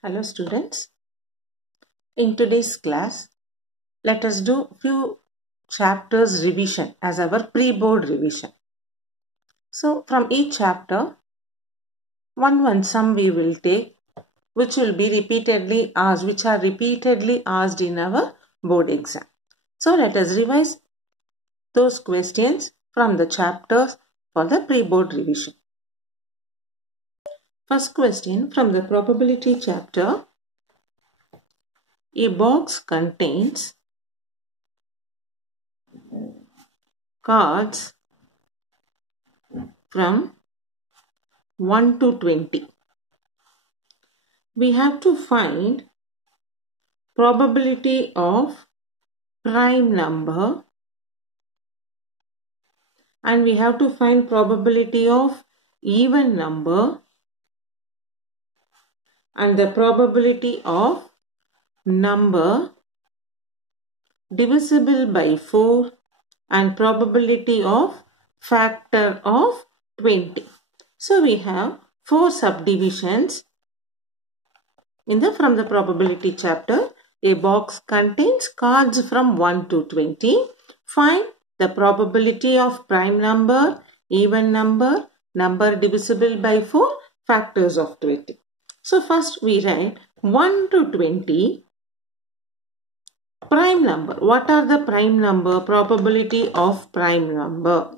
Hello students. In today's class, let us do few chapters revision as our pre-board revision. So from each chapter, one sum we will take, which will be repeatedly asked, which are repeatedly asked in our board exam. So let us revise those questions from the chapters for the pre-board revision. First question from the probability chapter. A box contains cards from 1 to 20. We have to find probability of prime number and we have to find probability of even number and the probability of number divisible by 4 and probability of factor of 20. So we have 4 subdivisions from the probability chapter. A box contains cards from 1 to 20. Find the probability of prime number, even number, number divisible by 4, factors of 20. So first we write 1 to 20. Prime number. What are the prime number? Probability of prime number.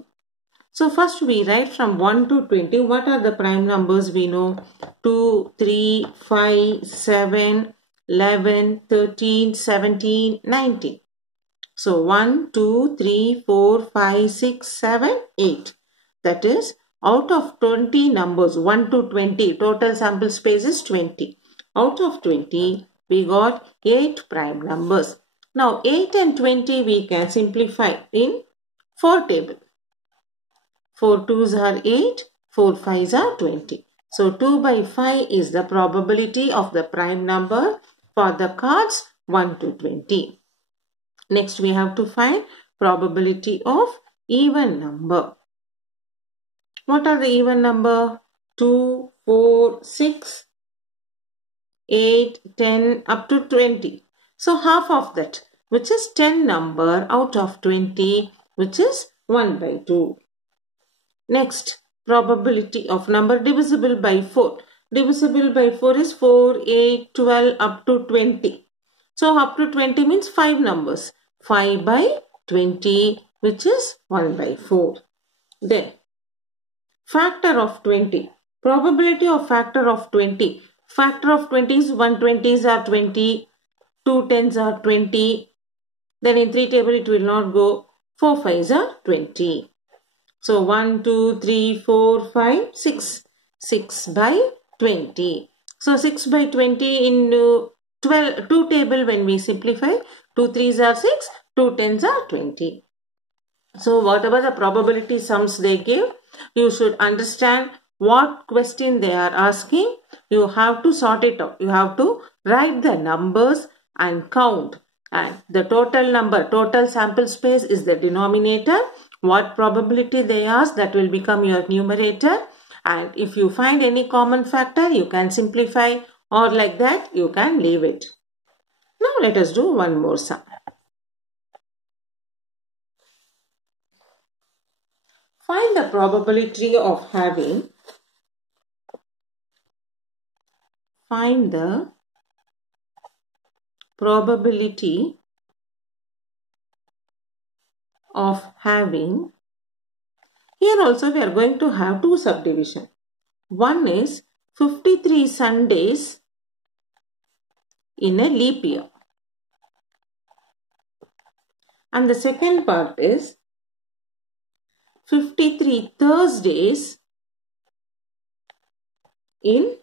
So first we write from 1 to 20. What are the prime numbers we know? 2, 3, 5, 7, 11, 13, 17, 19. So 1, 2, 3, 4, 5, 6, 7, 8. That is out of 20 numbers, 1 to 20, total sample space is 20. Out of 20, we got 8 prime numbers. Now 8 and 20 we can simplify in 4 table. 4 2s are 8, 4 5s are 20. So 2 by 5 is the probability of the prime number for the cards 1 to 20. Next we have to find probability of even number. What are the even number? 2, 4, 6, 8, 10 up to 20. So half of that, which is 10 number out of 20, which is 1 by 2. Next, probability of number divisible by 4. Divisible by 4 is 4, 8, 12 up to 20. So up to 20 means 5 numbers. 5 by 20, which is 1 by 4. Then, factor of 20. Probability of factor of 20. Factor of 20 is 1 20s are 20. 2 10s are 20. Then in 3 table it will not go. 4 5s are 20. So 1, 2, 3, 4, 5, 6. 6 by 20. So 6 by 20 in 2 table when we simplify. 2 3s are 6. 2 10s are 20. So whatever the probability sums they give, you should understand what question they are asking. You have to sort it out. You have to write the numbers and count. And the total number, total sample space is the denominator. What probability they ask, that will become your numerator. And if you find any common factor, you can simplify, or like that, you can leave it. Now let us do one more sum. Find the probability of having, find the probability of having, here also we are going to have 2 subdivision. One is 53 Sundays in a leap year. And the second part is 53 Thursdays in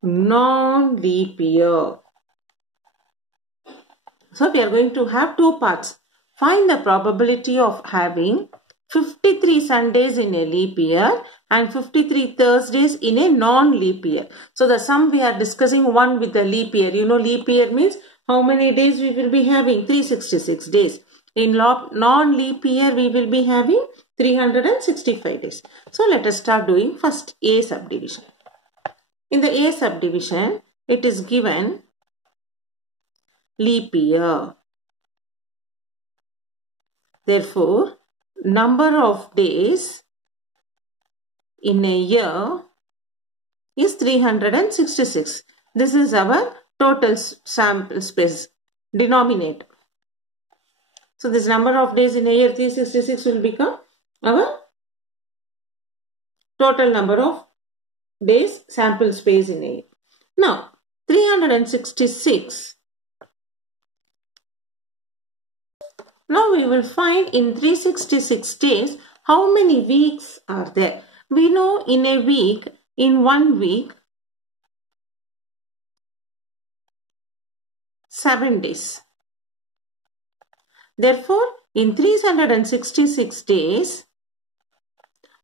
non-leap year. So we are going to have 2 parts. Find the probability of having 53 Sundays in a leap year and 53 Thursdays in a non-leap year. So the sum we are discussing one with the leap year. You know leap year means how many days we will be having? 366 days. In non-leap year we will be having 365 days. So let us start doing first A subdivision. In the A subdivision, it is given leap year. Therefore, number of days in a year is 366. This is our total sample space denominator. So this number of days in a year 366 will become our total number of days sample space in a year. Now 366. Now we will find in 366 days how many weeks are there. We know in a week, in 1 week, 7 days. Therefore, in 366 days,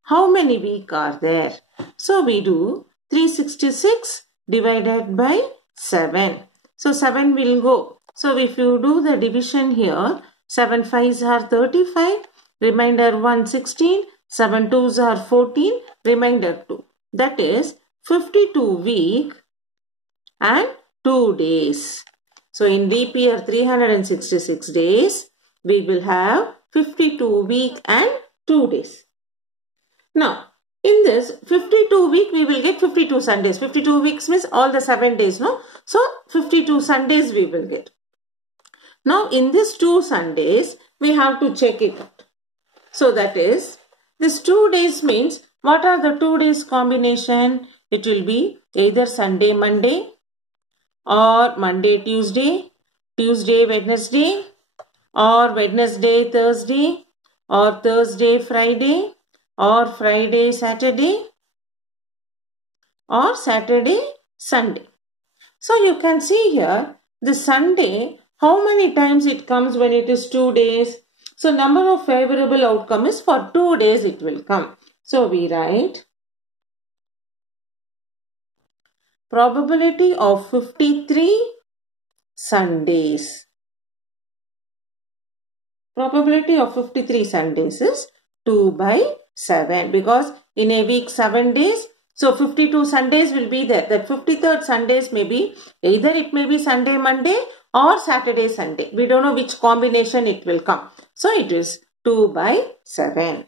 how many weeks are there? So we do 366 divided by 7. So 7 will go. So if you do the division here, 7 5s are 35, remainder 1 16, 7 2s are 14, remainder 2. That is 52 weeks and 2 days. So in leap year 366 days, we will have 52 weeks and 2 days. Now, in this 52 week, we will get 52 Sundays. 52 weeks means all the 7 days, no? So, 52 Sundays we will get. Now, in this 2 Sundays, we have to check it out. So, that is, this 2 days means, what are the 2 days combination? It will be either Sunday, Monday, or Monday, Tuesday, Tuesday, Wednesday, or Wednesday, Thursday, or Thursday, Friday, or Friday, Saturday, or Saturday, Sunday. So you can see here, the Sunday, how many times it comes when it is 2 days? So number of favorable outcome is for 2 days it will come. So we write probability of 53 Sundays. Probability of 53 Sundays is 2 by 7 because in a week 7 days. So 52 Sundays will be there. That 53rd Sundays may be either it may be Sunday, Monday or Saturday, Sunday. We don't know which combination it will come. So it is 2 by 7.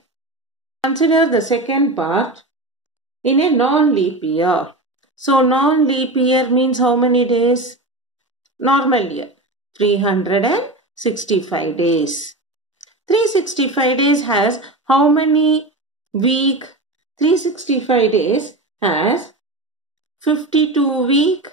Consider the second part in a non-leap year. So non-leap year means how many days? Normal year. 365 days. 365 days has how many week? 365 days has 52 week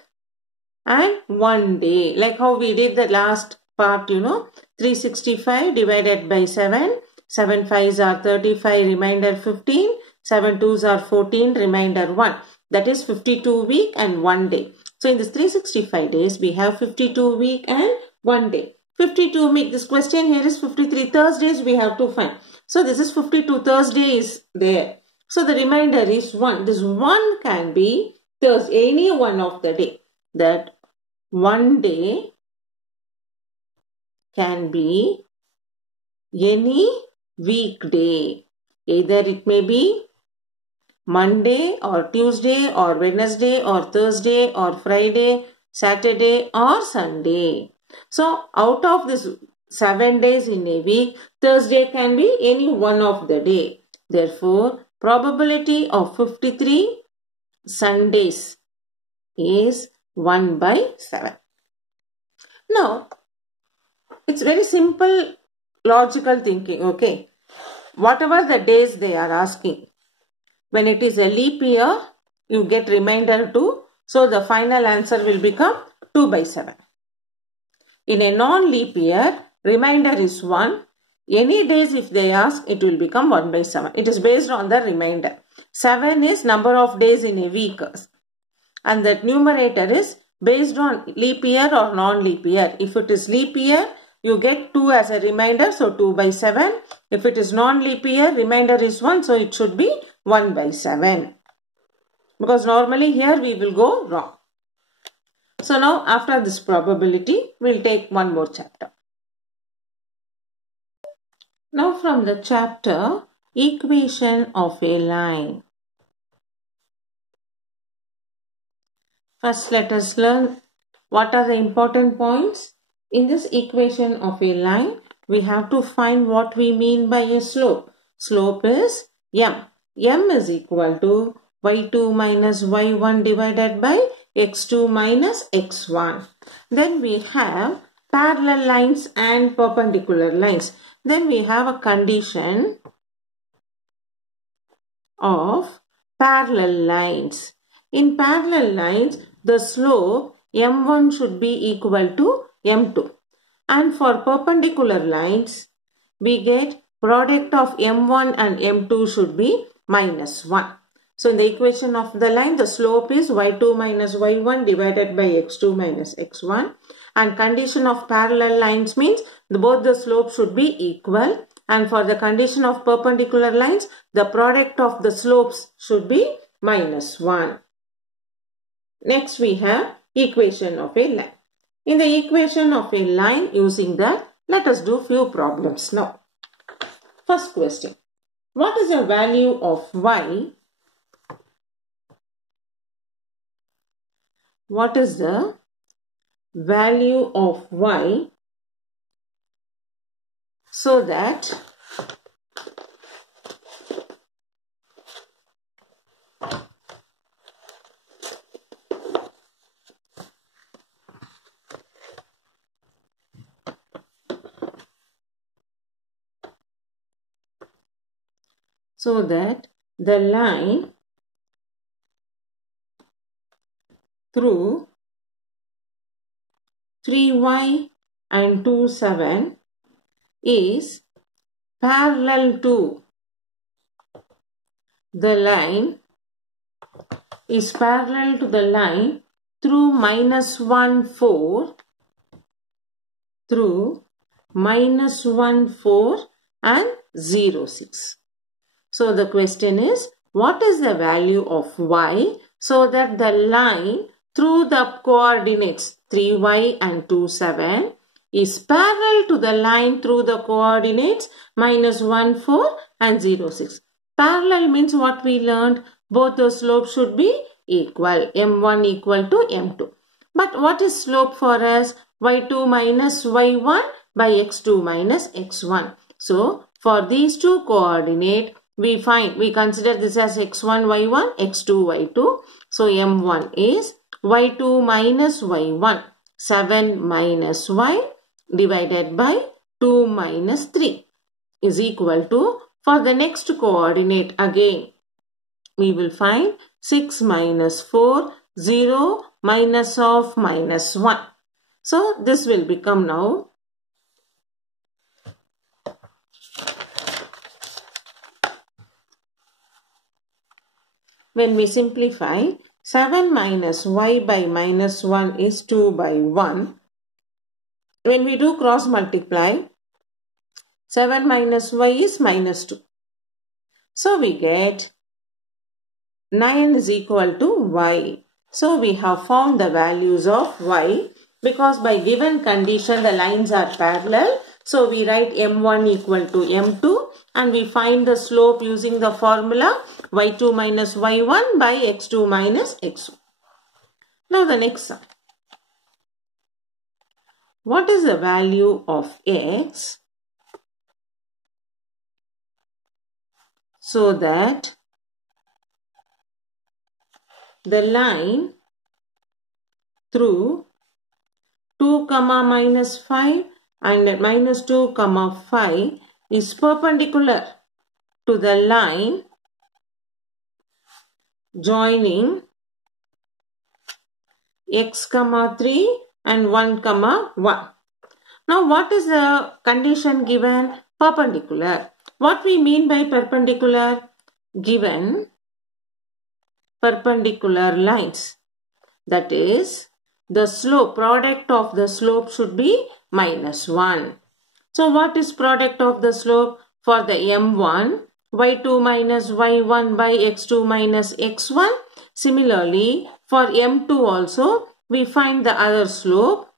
and 1 day. Like how we did the last part, 365 divided by 7. 7 5s are 35, remainder 15. 7 2s are 14, remainder 1. That is 52 week and 1 day. So in this 365 days, we have 52 week and 1 day. 52 week, this question here is 53 Thursdays we have to find. So this is 52 Thursday is there. So the remainder is 1. This 1 can be Thursday, any one of the day. That 1 day can be any weekday. Either it may be Monday or Tuesday or Wednesday or Thursday or Friday, Saturday or Sunday. So out of this 7 days in a week, Thursday can be any one of the day. Therefore, probability of 53 Sundays is 1 by 7. Now, it's very simple logical thinking, okay. Whatever the days they are asking, when it is a leap year, you get remainder 2. So, the final answer will become 2 by 7. In a non-leap year, remainder is 1. Any days if they ask, it will become 1 by 7. It is based on the remainder. 7 is number of days in a week. And that numerator is based on leap year or non-leap year. If it is leap year, you get 2 as a remainder. So 2 by 7. If it is non-leap year, remainder is 1. So it should be 1 by 7. Because normally here we will go wrong. So now after this probability, we will take one more chapter. Now from the chapter, equation of a line. First, let us learn what are the important points. In this equation of a line, we have to find what we mean by a slope. Slope is m. M is equal to y2 minus y1 divided by x2 minus x1. Then we have parallel lines and perpendicular lines. Then we have a condition of parallel lines. In parallel lines, the slope m1 should be equal to m2. And for perpendicular lines, we get product of m1 and m2 should be minus 1. So in the equation of the line, the slope is y2 minus y1 divided by x2 minus x1. And condition of parallel lines means both the slopes should be equal. And for the condition of perpendicular lines, the product of the slopes should be minus 1. Next we have equation of a line. In the equation of a line, using that, let us do few problems now. First question. What is the value of y? What is the value of y so that the line through 3y and 2, 7 is parallel to the line through minus 1, 4 and 0, 6. So the question is, what is the value of y so that the line through the coordinates 3y and 2, 7 is parallel to the line through the coordinates minus 1, 4 and 0, 6. Parallel means what we learned, both the slopes should be equal, m1 equal to m2. But what is slope for us? y2 minus y1 by x2 minus x1. So for these two coordinates, we consider this as x1, y1, x2, y2. So m1 is y2 minus y1, 7 minus y divided by 2 minus 3 is equal to, for the next coordinate again, we will find 6 minus 4, 0 minus of minus 1. So this will become now when we simplify, 7 minus y by minus 1 is 2 by 1. When we do cross multiply, 7 minus y is minus 2. So we get 9 is equal to y. So we have found the values of y because by given condition the lines are parallel. So we write m1 equal to m2 and we find the slope using the formula y2 minus y1 by x2 minus x1. Now the next sum. What is the value of x so that the line through 2, minus 5 and minus 2, 5 is perpendicular to the line joining x, 3 and 1, 1. Now what is the condition given? Perpendicular. What we mean by perpendicular? Given perpendicular lines. That is, the slope, product of the slope should be minus 1. So what is product of the slope? For the m1, y2 minus y1 by x2 minus x1. Similarly, for m2 also, we find the other slope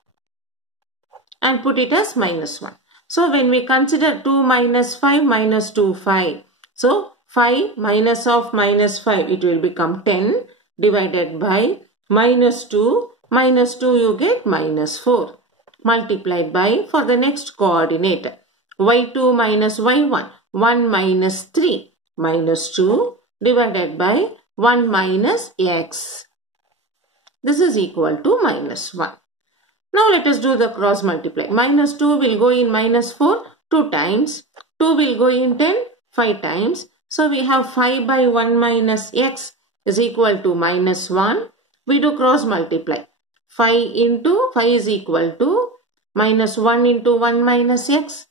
and put it as minus 1. So when we consider 2 minus 5 minus 2, 5. So 5 minus of minus 5, it will become 10 divided by minus 2, minus 2 you get minus 4. Multiplied by, for the next coordinate, y2 minus y1, 1 minus 3, minus 2 divided by 1 minus x. This is equal to minus 1. Now let us do the cross multiply. Minus 2 will go in minus 4 2 times. 2 will go in 10 5 times. So we have 5 by 1 minus x is equal to minus 1. We do cross multiply. 5 into 5 is equal to minus 1 into 1 minus x.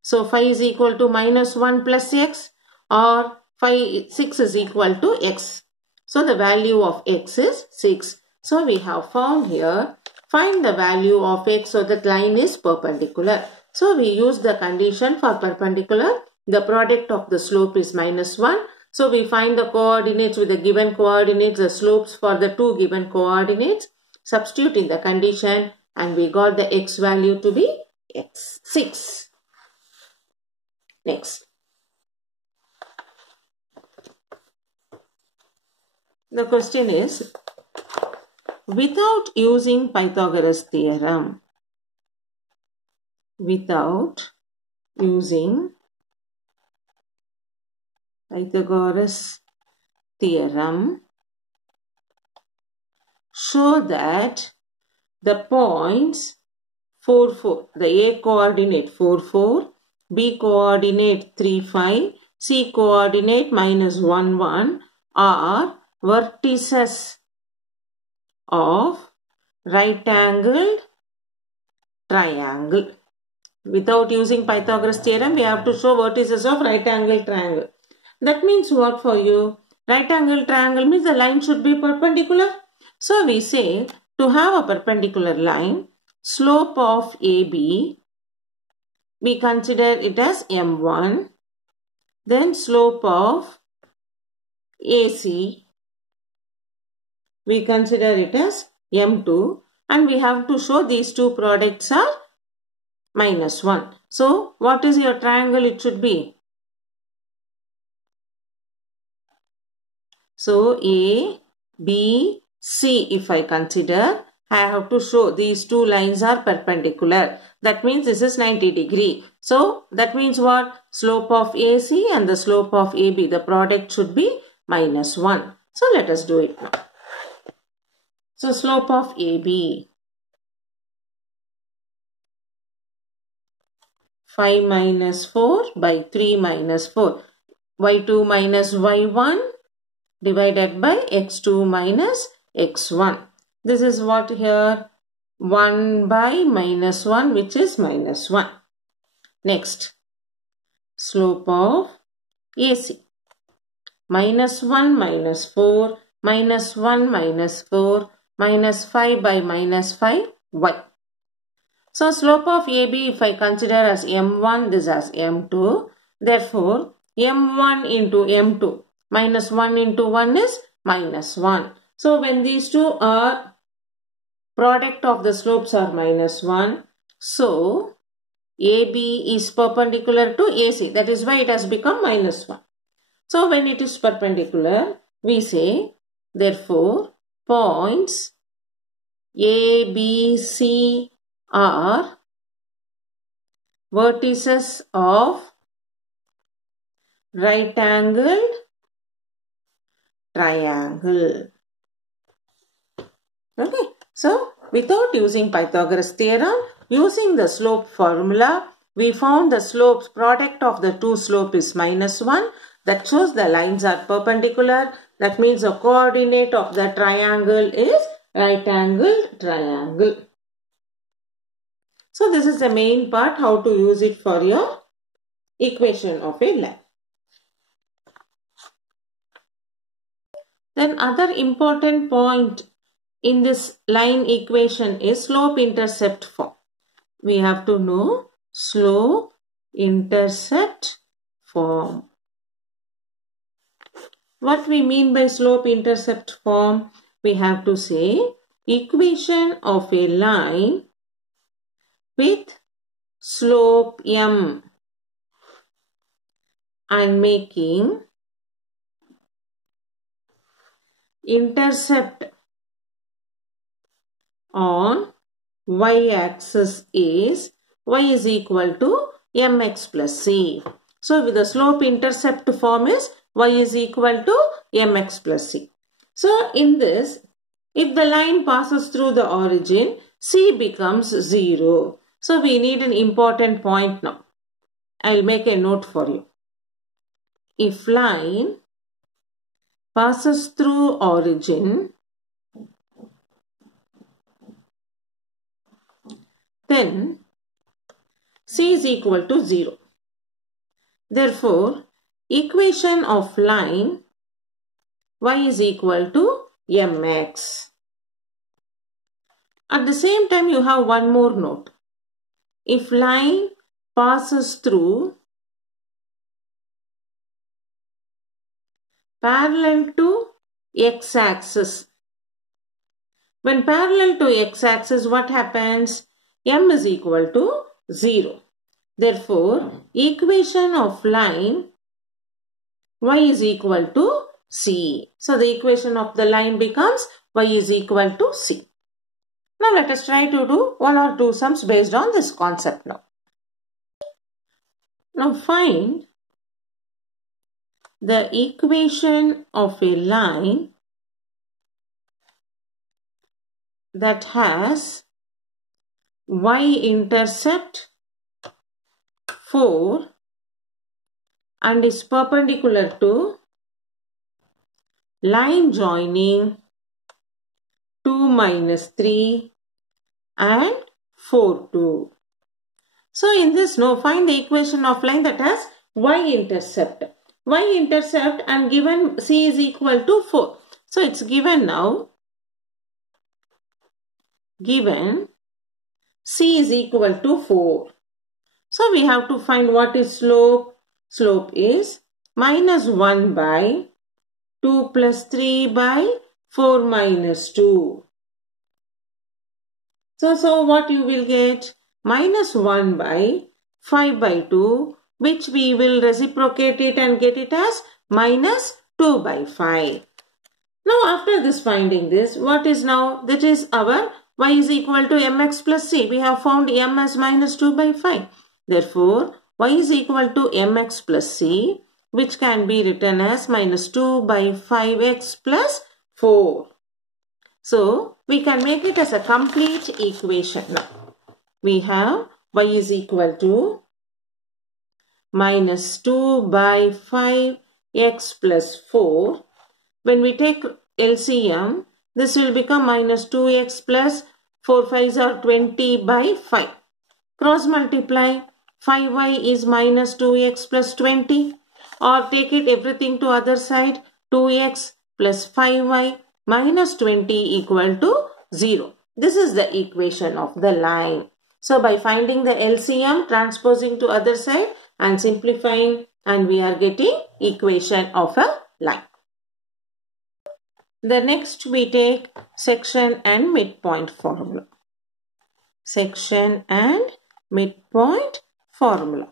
So 5 is equal to minus 1 plus x, or 6 is equal to x. So the value of x is 6. So we have found here, find the value of x so that line is perpendicular. So we use the condition for perpendicular. The product of the slope is minus 1. So we find the coordinates with the given coordinates, the slopes for the two given coordinates. Substitute in the condition and we got the x value to be x 6. Next. The question is, without using Pythagoras theorem, without using Pythagoras theorem, show that the points 4, 4, the A coordinate 4, 4, B coordinate 3, 5, C coordinate minus 1, 1 are vertices of right angled triangle. Without using Pythagoras theorem, we have to show vertices of right angled triangle. That means what for you? Right angled triangle means the line should be perpendicular. So we say, to have a perpendicular line, slope of AB, we consider it as M1. Then slope of AC, we consider it as M2. And we have to show these two products are minus 1. So what is your triangle? It should be. So A, B, C, if I consider, I have to show these two lines are perpendicular. That means this is 90 degree. So that means what? Slope of AC and the slope of AB, the product should be minus 1. So let us do it now. So slope of AB, 5 minus 4 by 3 minus 4, y2 minus y1 divided by x2 minus x1. This is what here? 1 by minus 1, which is minus 1. Next, slope of AC. Minus 1 minus 4 minus 1 minus 4 minus 5 by minus 5 y. So slope of AB, if I consider as M1, this as M2. Therefore, M1 into M2 minus 1 into 1 is minus 1. So when these two are product of the slopes are minus 1. So AB is perpendicular to AC. That is why it has become minus 1. So when it is perpendicular, we say, therefore, points A, B, C are vertices of right angled triangle. Okay. So, without using Pythagoras theorem, using the slope formula, we found the slopes, product of the two slope is minus 1. That shows the lines are perpendicular. That means the coordinate of the triangle is right angled triangle. So, this is the main part, how to use it for your equation of a line. Then other important point in this line equation is slope-intercept form. We have to know slope-intercept form. What we mean by slope-intercept form? We have to say equation of a line with slope m and making intercept on y-axis is y is equal to mx plus c. So with the slope intercept form is y is equal to mx plus c. So in this, if the line passes through the origin, c becomes 0. So we need an important point now. I'll make a note for you. If line passes through origin, then c is equal to 0. Therefore, equation of line y is equal to mx. At the same time, you have one more note. If line passes through parallel to x-axis. When parallel to x-axis, what happens? M is equal to 0. Therefore, equation of line y is equal to c. So, the equation of the line becomes y is equal to c. Now, let us try to do one or two sums based on this concept now. Now, find the equation of a line that has y-intercept 4 and is perpendicular to line joining 2 minus 3 and 4 2. So in this, now find the equation of line that has y-intercept. Y-intercept and given c is equal to 4. So it's given now. Given c is equal to 4. So we have to find what is slope. Slope is minus 1 by 2 plus 3 by 4 minus 2. So what you will get? Minus 1 by 5 by 2, which we will reciprocate it and get it as minus 2 by 5. Now after this finding this, what is now? That is our y is equal to mx plus c. We have found m as minus 2 by 5. Therefore, y is equal to mx plus c, which can be written as minus 2 by 5x plus 4. So, we can make it as a complete equation now. We have y is equal to minus 2 by 5x plus 4. When we take LCM, this will become minus 2x plus 4 5s are 20 by 5. Cross multiply, 5y is minus 2x plus 20. Or take it everything to other side, 2x plus 5y minus 20 equal to 0. This is the equation of the line. So by finding the LCM, transposing to other side and simplifying, and we are getting equation of a line. The next we take section and midpoint formula. Section and midpoint formula.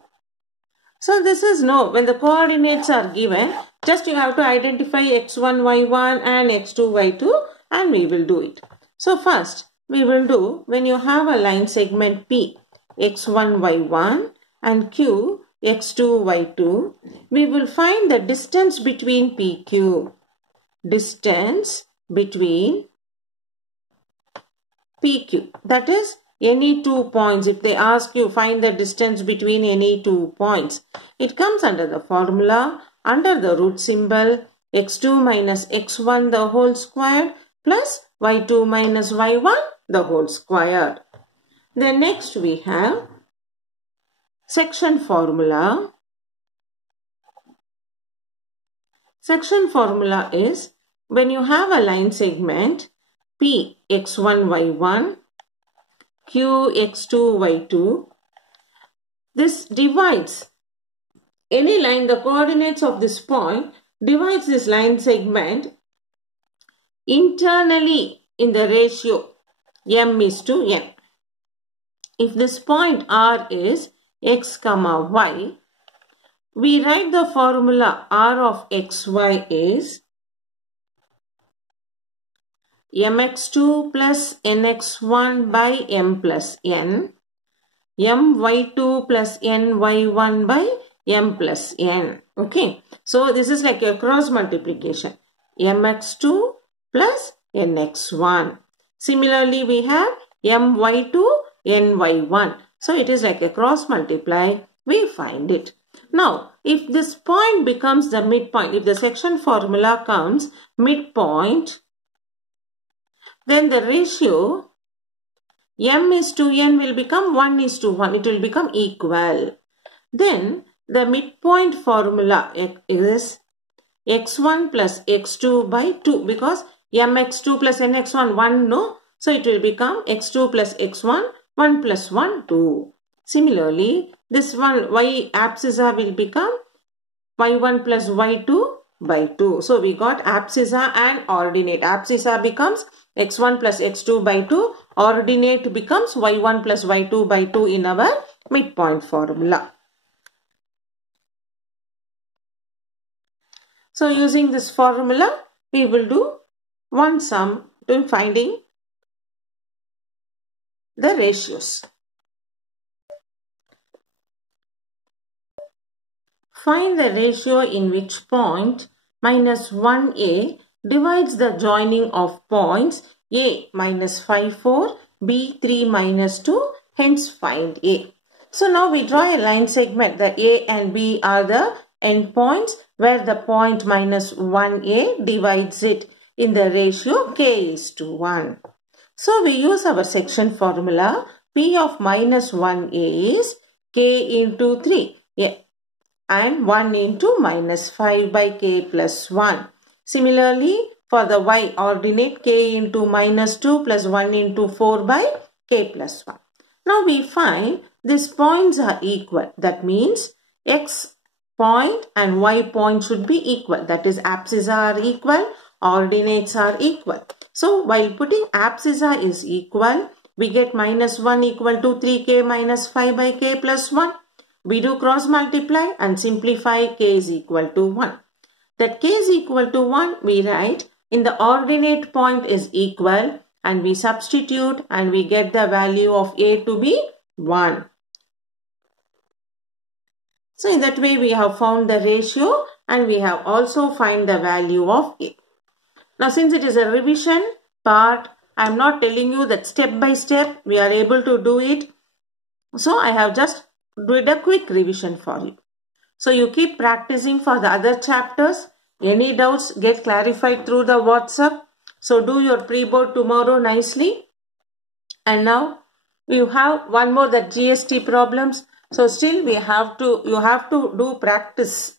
So this is when the coordinates are given, just you have to identify x1, y1 and x2, y2 and we will do it. So first we will do, when you have a line segment P, x1, y1 and Q, x2, y2, we will find the distance between PQ. Distance between PQ. That is any 2 points. If they ask you find the distance between any 2 points, it comes under the formula, under the root symbol, x2 minus x1 the whole squared plus y2 minus y1 the whole squared. Then next we have section formula. Section formula is, when you have a line segment P x1 y1, Q x2 y2, this divides any line, the coordinates of this point divides this line segment internally in the ratio m is to n. If this point R is x comma y, we write the formula R of xy is mx2 plus nx1 by m plus n, my2 plus ny1 by m plus n. Okay, so this is like a cross multiplication, mx2 plus nx1. Similarly, we have my2 ny1. So it is like a cross multiply, we find it. Now, if this point becomes the midpoint, if the section formula comes midpoint, then the ratio m is to n will become 1 is to 1. It will become equal. Then the midpoint formula is x1 plus x2 by 2, because mx2 plus nx1 1 no. So it will become x2 plus x1 1 plus 1 2. Similarly, this one y abscissa will become y1 plus y2 by 2. So we got abscissa and ordinate. Abscissa becomes x1 plus x2 by 2. Ordinate becomes y1 plus y2 by 2 in our midpoint formula. So using this formula, we will do one sum to finding the ratios. Find the ratio in which point minus 1a divides the joining of points a minus 5, 4, b 3 minus 2, hence find a. So now we draw a line segment. The a and b are the endpoints where the point minus 1a divides it in the ratio k is to 1. So we use our section formula. P of minus 1a is k into 3. Yeah. And 1 into minus 5 by k plus 1. Similarly, for the y ordinate, k into minus 2 plus 1 into 4 by k plus 1. Now we find these points are equal. That means x point and y point should be equal. That is, abscissa are equal, ordinates are equal. So while putting abscissa is equal, we get minus 1 equal to 3k minus 5 by k plus 1. We do cross multiply and simplify k is equal to 1. That k is equal to 1, we write in the ordinate point is equal and we substitute and we get the value of a to be 1. So in that way we have found the ratio and we have also find the value of a. Now since it is a revision part, I am not telling you that step by step we are able to do it. So I have just did a quick revision for you. So you keep practicing for the other chapters. Any doubts get clarified through the WhatsApp. So do your pre-board tomorrow nicely. And now you have one more, that GST problems. So still you have to do practice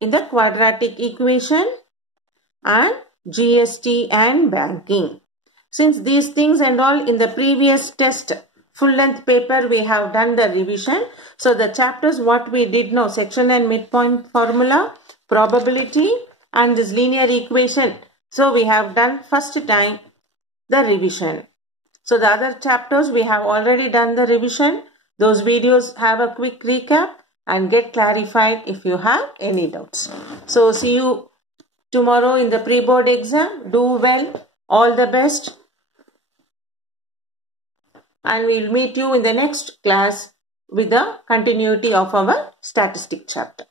in the quadratic equation and GST and banking. Since these things and all in the previous test full length paper we have done the revision. So the chapters what we did now, section and midpoint formula, probability and this linear equation. So we have done first time the revision. So the other chapters we have already done the revision. Those videos have a quick recap and get clarified if you have any doubts. So see you tomorrow in the pre-board exam. Do well. All the best. And we will meet you in the next class with the continuity of our statistic chapter.